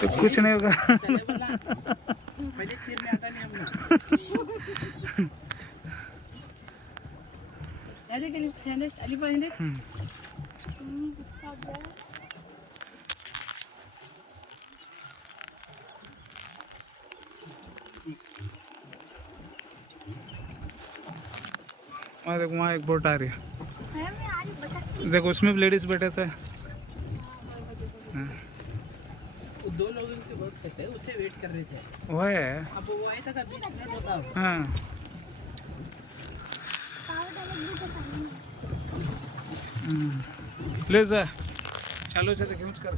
तो कुछ नहीं होगा। पहले तीरने आता नहीं हमको। ये देख अली भाई देख। वहाँ देखो, वहाँ एक बोट आ रही है। देखो उसमें भी लेडीज बैठे थे। दो लोग इनके बोट पे थे, उसे वेट कर रहे थे। वो है। अब वो आया था 20 मिनट होता। हाँ। ले जा, चालू जैसे घेऊन कर।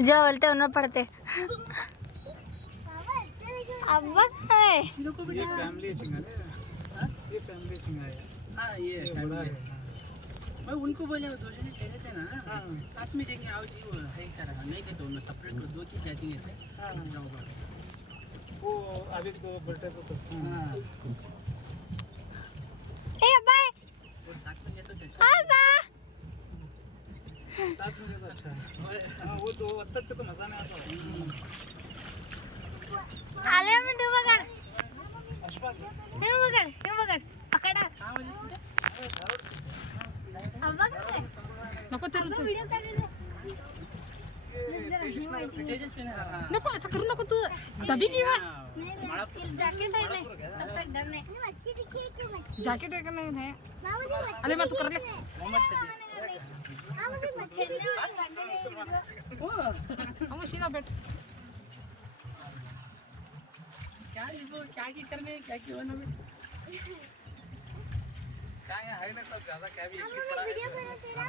जो बोलते उन्हें पढ़ते। अब है ये फैमिली चिंगारे, ये फैमिली चिंगारे। हाँ ये बड़ा है। मैं उनको बोले वो दो जने ठहरे थे ना, साथ में देंगे आओ जी, वो है करा नहीं देते उन्हें सेपरेट दो चीज जाती है। वो आदित्य को बर्थडे तो हाँ ए बाय वो साथ में ले तो अच्छा। साथ में ज्यादा अच्छा है। हाँ वो तो तक तो मजा नहीं आता। आले में दो बगड़ अशफाक क्यों बगड़ पकड़ा हाँ वाले अब नको तर व्हिडिओ काढले तेजस्वी ने हाँ नको असं करू नको तू दबी की वा माड़ा जैकेट है नहीं तब तक डर नहीं अच्छी दिखी क्यों मच्छी जैकेट है नहीं है अरे मैं तो कर ले मोहम्मद हां मुझे मच्छी हम सीधा बैठ क्या वो क्या की करने क्या की होना में क्या है ना सब ज्यादा क्या भी एक ही पड़ा वीडियो करो तेरा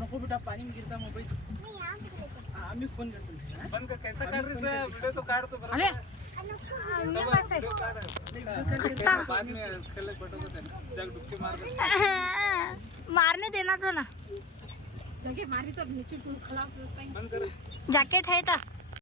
नको बेटा पानी में गिरता मोबाइल नहीं यहां पे लेके आम्ही फोन करतो बंद कर। कैसा कर रही है वीडियो तो काट तो बराबर। अरे सब वीडियो काट। बाद में खेले बैठो तो जग डुबकी मार के मारने देना तो ना जगह मारी तो नीचे तू खलास बंद कर। जैकेट है था